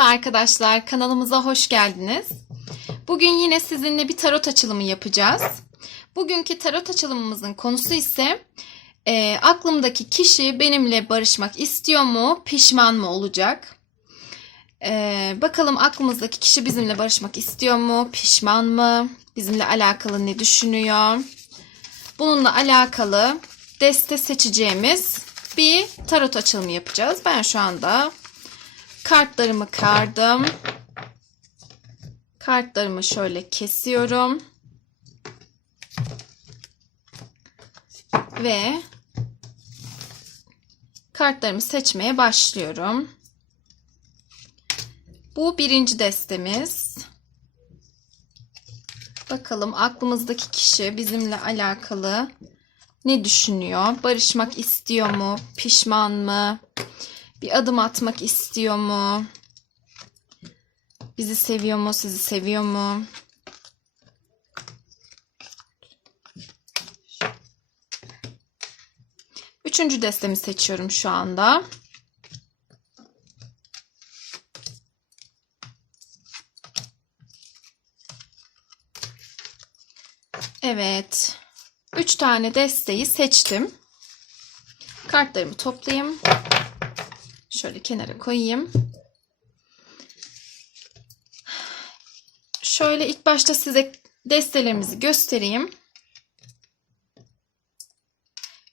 Merhaba arkadaşlar, kanalımıza hoş geldiniz. Bugün yine sizinle bir tarot açılımı yapacağız. Bugünkü tarot açılımımızın konusu ise e, aklımdaki kişi benimle barışmak istiyor mu, pişman mı olacak? E, bakalım aklımızdaki kişi bizimle barışmak istiyor mu, pişman mı, bizimle alakalı ne düşünüyor? Bununla alakalı deste seçeceğimiz bir tarot açılımı yapacağız. Ben şu anda kartlarımı kardım. Kartlarımı şöyle kesiyorum. Ve kartlarımı seçmeye başlıyorum. Bu birinci destemiz. Bakalım aklımızdaki kişi bizimle alakalı ne düşünüyor? Barışmak istiyor mu? Pişman mı? Bir adım atmak istiyor mu? Bizi seviyor mu? Sizi seviyor mu? Üçüncü destemi seçiyorum şu anda. Evet. Üç tane desteği seçtim. Kartlarımı toplayayım. Şöyle kenara koyayım. Şöyle ilk başta size destelerimizi göstereyim.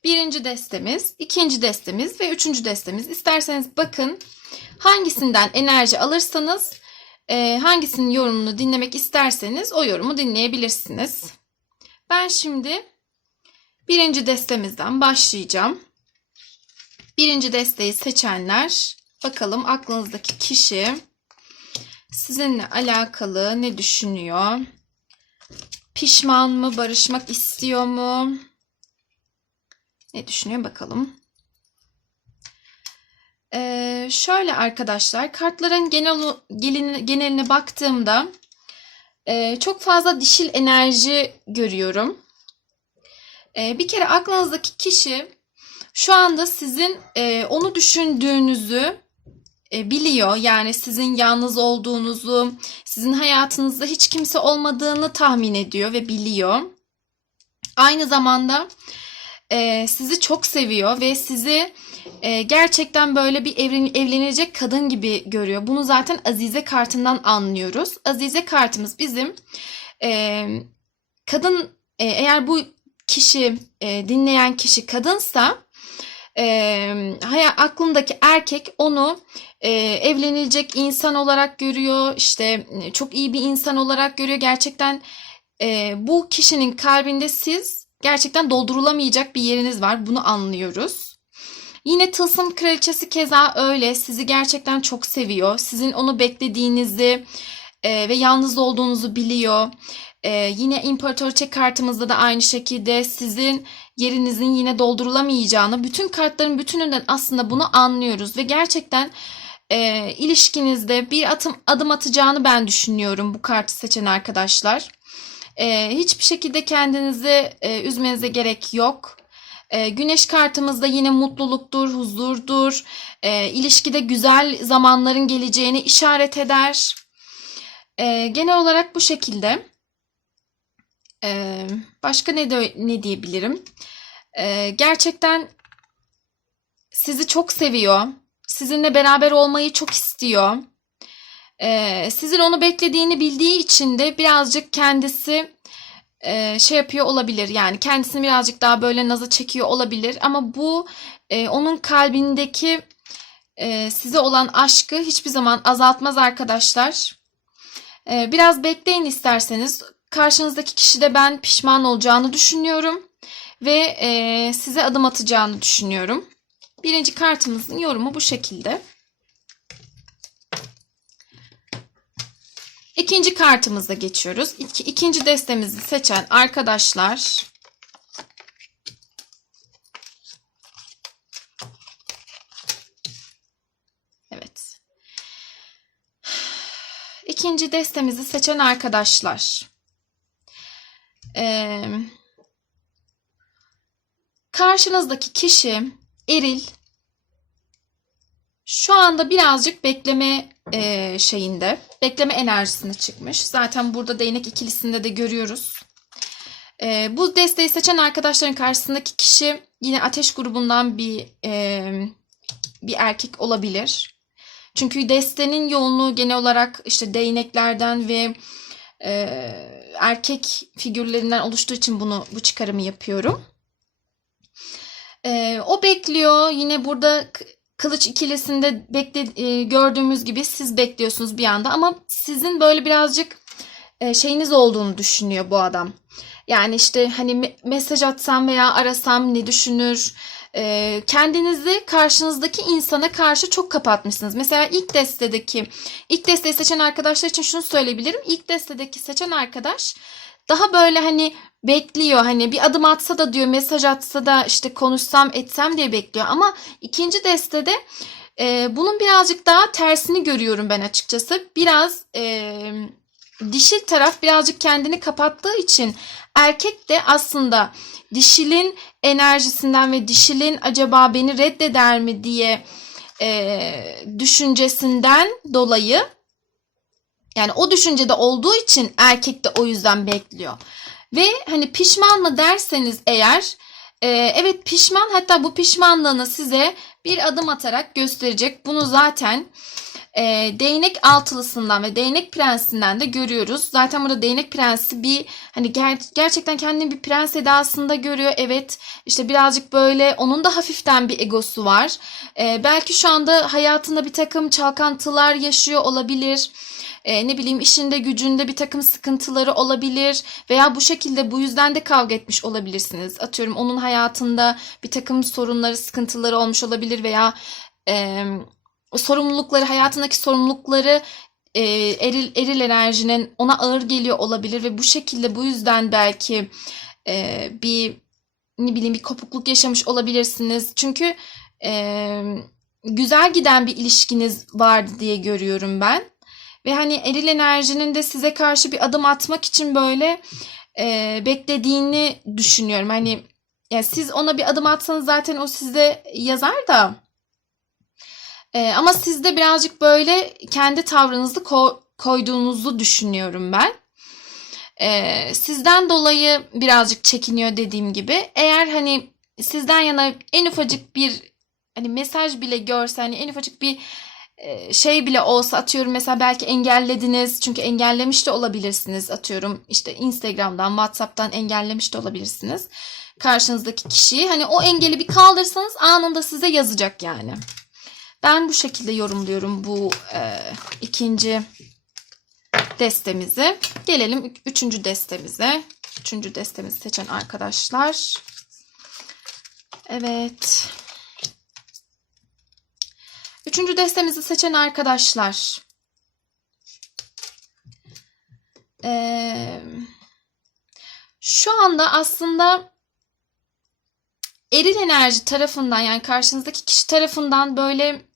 Birinci destemiz, ikinci destemiz ve üçüncü destemiz. İsterseniz bakın hangisinden enerji alırsanız, e, hangisinin yorumunu dinlemek isterseniz o yorumu dinleyebilirsiniz. Ben şimdi birinci destemizden başlayacağım. Birinci desteği seçenler bakalım aklınızdaki kişi sizinle alakalı ne düşünüyor? Pişman mı? Barışmak istiyor mu? Ne düşünüyor bakalım. Ee, şöyle arkadaşlar kartların genel, geneline baktığımda e, çok fazla dişil enerji görüyorum. E, bir kere aklınızdaki kişi şu anda sizin e, onu düşündüğünüzü e, biliyor. Yani sizin yalnız olduğunuzu, sizin hayatınızda hiç kimse olmadığını tahmin ediyor ve biliyor. Aynı zamanda e, sizi çok seviyor ve sizi e, gerçekten böyle bir evlen, evlenecek kadın gibi görüyor. Bunu zaten Azize kartından anlıyoruz. Azize kartımız bizim e, kadın e, eğer bu kişi e, dinleyen kişi kadınsa e, hayal, aklımdaki erkek onu e, evlenilecek insan olarak görüyor. İşte çok iyi bir insan olarak görüyor. Gerçekten e, bu kişinin kalbinde siz gerçekten doldurulamayacak bir yeriniz var. Bunu anlıyoruz. Yine Tılsım Kraliçesi keza öyle. Sizi gerçekten çok seviyor. Sizin onu beklediğinizi e, ve yalnız olduğunuzu biliyor. E, yine İmparatoriçe kartımızda da aynı şekilde sizin yerinizin yine doldurulamayacağını, bütün kartların bütününden aslında bunu anlıyoruz ve gerçekten e, ilişkinizde bir atım, adım atacağını ben düşünüyorum bu kartı seçen arkadaşlar. E, hiçbir şekilde kendinizi e, üzmenize gerek yok. E, güneş kartımızda yine mutluluktur, huzurdur, e, ilişkide güzel zamanların geleceğini işaret eder. E, genel olarak bu şekilde. E, başka ne de, ne diyebilirim? E, gerçekten sizi çok seviyor. Sizinle beraber olmayı çok istiyor. E, sizin onu beklediğini bildiği için de birazcık kendisi e, şey yapıyor olabilir. Yani kendisini birazcık daha böyle naza çekiyor olabilir. Ama bu e, onun kalbindeki e, size olan aşkı hiçbir zaman azaltmaz arkadaşlar. E, biraz bekleyin isterseniz. Karşınızdaki kişi de ben pişman olacağını düşünüyorum. Ve e, size adım atacağını düşünüyorum. Birinci kartımızın yorumu bu şekilde. İkinci kartımıza geçiyoruz. İki, ikinci destemizi seçen arkadaşlar Evet. İkinci destemizi seçen arkadaşlar. Ee, karşınızdaki kişi eril, Şu anda birazcık bekleme e, şeyinde, bekleme enerjisine çıkmış. Zaten burada değnek ikilisinde de görüyoruz. E, bu desteği seçen arkadaşların karşısındaki kişi yine ateş grubundan bir e, bir erkek olabilir. Çünkü destenin yoğunluğu genel olarak işte değneklerden ve e, erkek figürlerinden oluştuğu için bunu bu çıkarımı yapıyorum. E, o bekliyor. Yine burada kılıç ikilisinde bekle, e, gördüğümüz gibi siz bekliyorsunuz bir anda ama sizin böyle birazcık e, şeyiniz olduğunu düşünüyor bu adam. Yani işte hani me- mesaj atsam veya arasam ne düşünür? E, kendinizi karşınızdaki insana karşı çok kapatmışsınız. Mesela ilk destedeki, ilk desteği seçen arkadaşlar için şunu söyleyebilirim. İlk destedeki seçen arkadaş daha böyle hani bekliyor. Hani bir adım atsa da diyor, mesaj atsa da işte konuşsam etsem diye bekliyor. Ama ikinci destede e, bunun birazcık daha tersini görüyorum ben açıkçası. Biraz e, dişil taraf birazcık kendini kapattığı için erkek de aslında dişilin enerjisinden ve dişilin acaba beni reddeder mi diye e, düşüncesinden dolayı yani o düşüncede olduğu için erkek de o yüzden bekliyor. Ve hani pişman mı derseniz eğer e, evet pişman hatta bu pişmanlığını size bir adım atarak gösterecek. Bunu zaten e, değnek altılısından ve değnek prensinden de görüyoruz. Zaten burada değnek prensi bir hani ger- gerçekten kendini bir prens edasında görüyor. Evet işte birazcık böyle onun da hafiften bir egosu var. E, belki şu anda hayatında bir takım çalkantılar yaşıyor olabilir. E, ne bileyim işinde gücünde bir takım sıkıntıları olabilir veya bu şekilde bu yüzden de kavga etmiş olabilirsiniz. Atıyorum onun hayatında bir takım sorunları, sıkıntıları olmuş olabilir veya sorumlulukları, hayatındaki sorumlulukları e, eril, eril enerjinin ona ağır geliyor olabilir ve bu şekilde bu yüzden belki e, bir ne bileyim bir kopukluk yaşamış olabilirsiniz. Çünkü e, güzel giden bir ilişkiniz vardı diye görüyorum ben. Ve hani eril enerjinin de size karşı bir adım atmak için böyle e, beklediğini düşünüyorum. Hani ya siz ona bir adım atsanız zaten o size yazar da. E, ama siz de birazcık böyle kendi tavrınızı ko- koyduğunuzu düşünüyorum ben. E, sizden dolayı birazcık çekiniyor dediğim gibi. Eğer hani sizden yana en ufacık bir hani mesaj bile görse hani en ufacık bir e, şey bile olsa atıyorum mesela belki engellediniz çünkü engellemiş de olabilirsiniz atıyorum işte Instagram'dan WhatsApp'tan engellemiş de olabilirsiniz karşınızdaki kişiyi hani o engeli bir kaldırsanız anında size yazacak yani. Ben bu şekilde yorumluyorum bu e, ikinci destemizi. Gelelim üçüncü destemize. Üçüncü destemizi seçen arkadaşlar. Evet. Üçüncü destemizi seçen arkadaşlar. Ee, şu anda aslında eril enerji tarafından yani karşınızdaki kişi tarafından böyle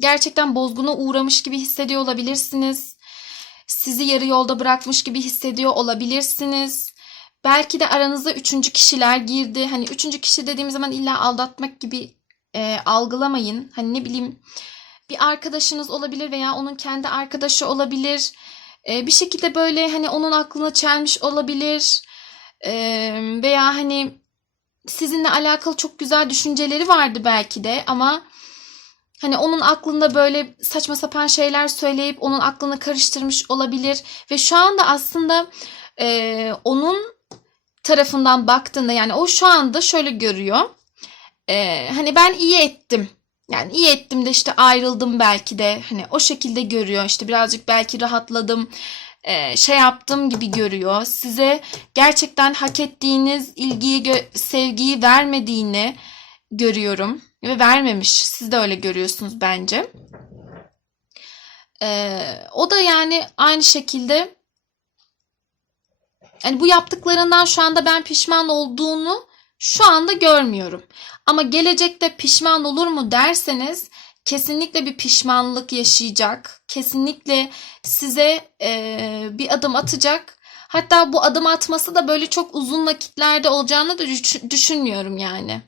gerçekten bozguna uğramış gibi hissediyor olabilirsiniz. Sizi yarı yolda bırakmış gibi hissediyor olabilirsiniz. Belki de aranızda üçüncü kişiler girdi. Hani üçüncü kişi dediğimiz zaman illa aldatmak gibi e, algılamayın. Hani ne bileyim bir arkadaşınız olabilir veya onun kendi arkadaşı olabilir. E, bir şekilde böyle hani onun aklına çelmiş olabilir. E, veya hani sizinle alakalı çok güzel düşünceleri vardı belki de ama hani onun aklında böyle saçma sapan şeyler söyleyip onun aklını karıştırmış olabilir ve şu anda aslında e, onun tarafından baktığında yani o şu anda şöyle görüyor. E, hani ben iyi ettim. Yani iyi ettim de işte ayrıldım belki de hani o şekilde görüyor işte birazcık belki rahatladım e, şey yaptım gibi görüyor. Size gerçekten hak ettiğiniz ilgiyi, sevgiyi vermediğini görüyorum ve vermemiş. Siz de öyle görüyorsunuz bence. E, o da yani aynı şekilde yani bu yaptıklarından şu anda ben pişman olduğunu şu anda görmüyorum. Ama gelecekte pişman olur mu derseniz kesinlikle bir pişmanlık yaşayacak. Kesinlikle size e, bir adım atacak. Hatta bu adım atması da böyle çok uzun vakitlerde olacağını da düş- düşünmüyorum yani.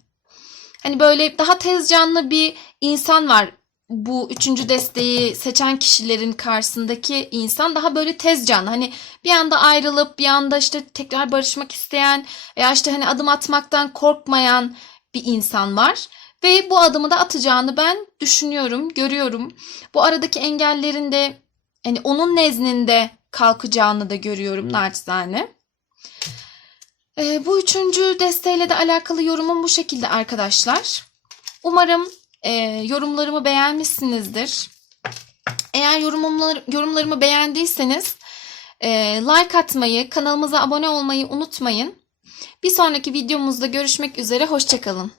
Hani böyle daha tez canlı bir insan var bu üçüncü desteği seçen kişilerin karşısındaki insan daha böyle tez canlı. Hani bir anda ayrılıp bir anda işte tekrar barışmak isteyen veya işte hani adım atmaktan korkmayan bir insan var. Ve bu adımı da atacağını ben düşünüyorum, görüyorum. Bu aradaki engellerin de hani onun nezdinde kalkacağını da görüyorum naçizane. Ee, bu üçüncü desteğiyle de alakalı yorumum bu şekilde arkadaşlar. Umarım e, yorumlarımı beğenmişsinizdir. Eğer yorumlar, yorumlarımı beğendiyseniz e, like atmayı, kanalımıza abone olmayı unutmayın. Bir sonraki videomuzda görüşmek üzere, hoşçakalın.